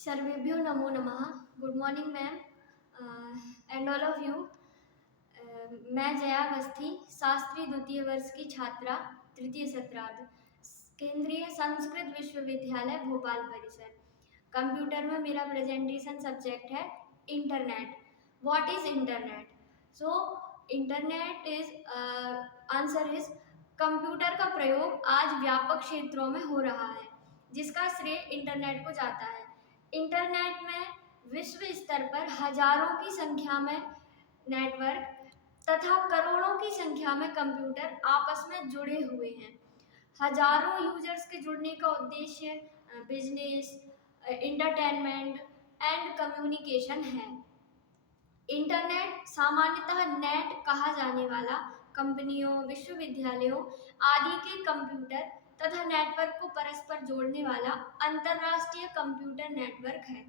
सर्वेभ्यो नमो नमः। Good morning ma'am and all of you. मैं जया अवस्थी, शास्त्री द्वितीय वर्ष की छात्रा, तृतीय सत्रार्ध, केंद्रीय संस्कृत विश्वविद्यालय भोपाल परिसर। कंप्यूटर में मेरा प्रेजेंटेशन सब्जेक्ट है internet. What is internet? So internet is answer is computer का प्रयोग आज व्यापक क्षेत्रों में हो रहा है, जिसका श्रेय इंटरनेट को जाता है। इंटरनेट में विश्व स्तर पर हजारों की संख्या में नेटवर्क तथा करोड़ों की संख्या में कंप्यूटर आपस में जुड़े हुए हैं। हजारों यूजर्स के जुड़ने का उद्देश्य बिजनेस, इंटरटेनमेंट एंड कम्युनिकेशन है। इंटरनेट सामान्यतः नेट कहा जाने वाला कंपनियों, विश्वविद्यालयों आदि के कंप्यूटर तथा नेटवर्क को परस्पर जोड़ने वाला अंतरराष्ट्रीय कंप्यूटर नेटवर्क है।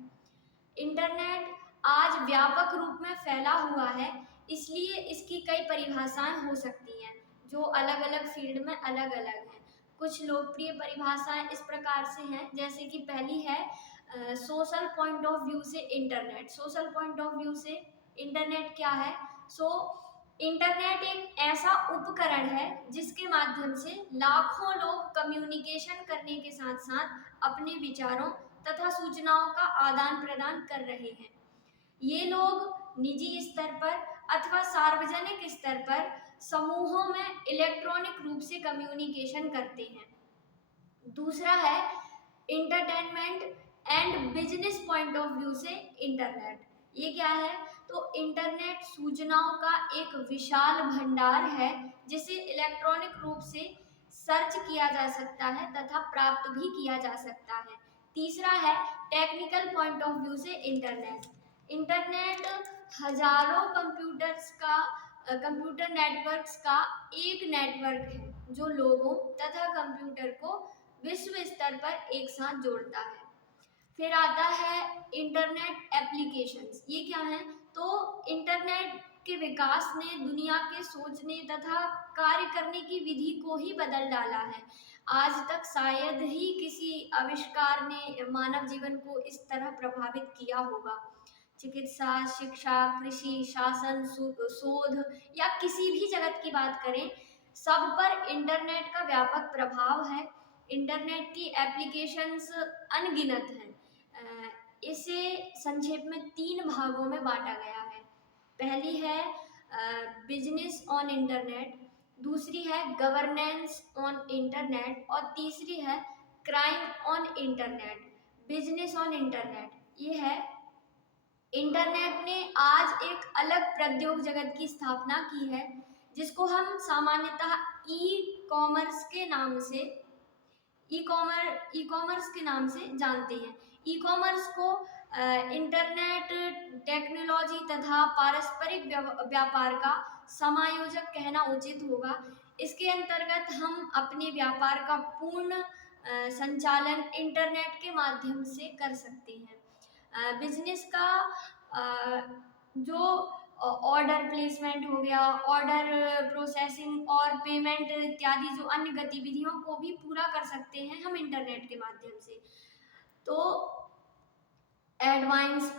इंटरनेट आज व्यापक रूप में फैला हुआ है, इसलिए इसकी कई परिभाषाएं हो सकती हैं जो अलग अलग फील्ड में अलग अलग हैं। कुछ लोकप्रिय परिभाषाएं इस प्रकार से हैं, जैसे कि पहली है सोशल पॉइंट ऑफ व्यू से internet. Social point of view से इंटरनेट क्या है? इंटरनेट एक ऐसा उपकरण है जिसके माध्यम से लाखों लोग कम्युनिकेशन करने के साथ साथ अपने विचारों तथा सूचनाओं का आदान प्रदान कर रहे हैं। ये लोग निजी स्तर पर अथवा सार्वजनिक स्तर पर समूहों में इलेक्ट्रॉनिक रूप से कम्युनिकेशन करते हैं। दूसरा है entertainment and business point of view से इंटरनेट। ये क्या है? तो इंटरनेट सूचनाओं का एक विशाल भंडार है जिसे इलेक्ट्रॉनिक रूप से सर्च किया जा सकता है तथा प्राप्त भी किया जा सकता है। तीसरा है टेक्निकल पॉइंट ऑफ व्यू से इंटरनेट। इंटरनेट हजारों कंप्यूटर नेटवर्क्स का एक नेटवर्क है जो लोगों तथा कंप्यूटर को विश्व स्तर पर एक साथ जोड़ता है। फिर आता है इंटरनेट एप्लीकेशंस। ये क्या है? तो इंटरनेट के विकास ने दुनिया के सोचने तथा कार्य करने की विधि को ही बदल डाला है। आज तक शायद ही किसी आविष्कार ने मानव जीवन को इस तरह प्रभावित किया होगा। चिकित्सा, शिक्षा, कृषि, शासन, शोध या किसी भी जगत की बात करें, सब पर इंटरनेट का व्यापक प्रभाव है। इंटरनेट की एप्लीकेशंस अनगिनत हैं। इसे संक्षेप में 3 भागों में बांटा गया है। पहली है बिजनेस ऑन इंटरनेट, दूसरी है गवर्नेंस ऑन इंटरनेट और तीसरी है crime on internet. Business on internet ये है, इंटरनेट ने आज एक अलग प्रौद्योगिक जगत की स्थापना की है जिसको हम सामान्यतः ई कॉमर्स के नाम से जानते हैं। ई कॉमर्स को इंटरनेट टेक्नोलॉजी तथा पारस्परिक व्यापार का समायोजक कहना उचित होगा। इसके अंतर्गत हम अपने व्यापार का पूर्ण संचालन इंटरनेट के माध्यम से कर सकते हैं। बिजनेस का जो ऑर्डर प्लेसमेंट हो गया, ऑर्डर प्रोसेसिंग और पेमेंट इत्यादि जो अन्य गतिविधियों को भी पूरा कर सकते हैं हम इंटरनेट के माध्यम से। तो advance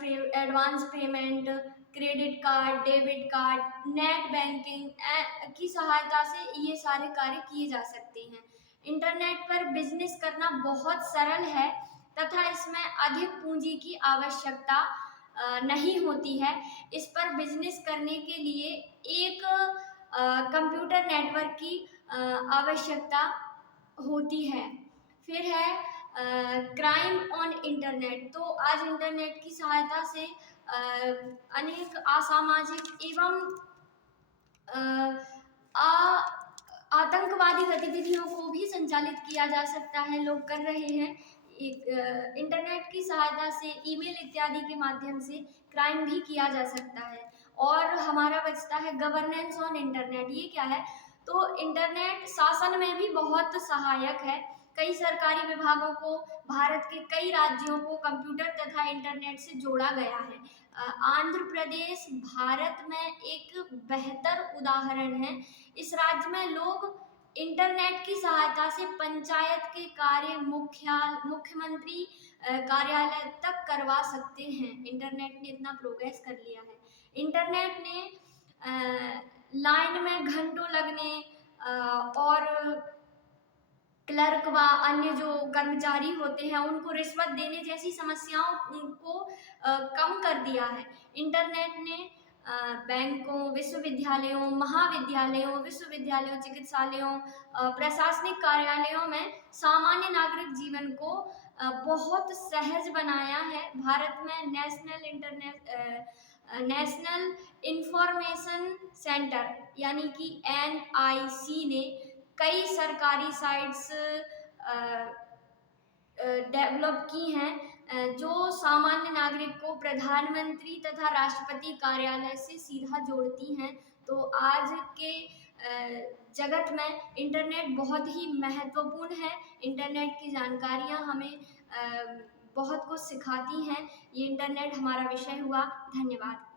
payment, credit card, debit card, net banking की सहायता से ये सारे कार्य किए जा सकते हैं। इंटरनेट पर बिजनेस करना बहुत सरल है तथा इसमें अधिक पूंजी की आवश्यकता नहीं होती है। इस पर बिजनेस करने के लिए एक कंप्यूटर नेटवर्क की आवश्यकता होती है। फिर है क्राइम ऑन इंटरनेट। तो आज इंटरनेट की सहायता से अनेक असामाजिक एवं आतंकवादी गतिविधियों को भी संचालित किया जा सकता है, लोग कर रहे हैं। इंटरनेट की सहायता से ईमेल इत्यादि के माध्यम से क्राइम भी किया जा सकता है। और हमारा बचता है गवर्नेंस ऑन इंटरनेट। ये क्या है? तो इंटरनेट शासन में भी बहुत सहायक है। कई सरकारी विभागों को, भारत के कई राज्यों को कंप्यूटर तथा इंटरनेट से जोड़ा गया है। आंध्र प्रदेश भारत में एक बेहतर उदाहरण है। इस राज्य में लोग इंटरनेट की सहायता से पंचायत के कार्य मुख्यमंत्री कार्यालय तक करवा सकते हैं। इंटरनेट ने इतना प्रोग्रेस कर लिया है। इंटरनेट ने लाइन में घंटों लगने और क्लर्क व अन्य जो कर्मचारी होते हैं उनको रिश्वत देने जैसी समस्याओं को कम कर दिया है। इंटरनेट ने बैंकों, विश्वविद्यालयों, चिकित्सालयों, प्रशासनिक कार्यालयों में सामान्य नागरिक जीवन को बहुत सहज बनाया है। भारत में नेशनल इंफॉर्मेशन सेंटर यानी कि NIC ने कई सरकारी साइट्स डेवलप की हैं जो सामान्य नागरिक को प्रधानमंत्री तथा राष्ट्रपति कार्यालय से सीधा जोड़ती हैं। तो आज के जगत में इंटरनेट बहुत ही महत्वपूर्ण है। इंटरनेट की जानकारियाँ हमें बहुत कुछ सिखाती हैं। ये इंटरनेट हमारा विषय हुआ। धन्यवाद।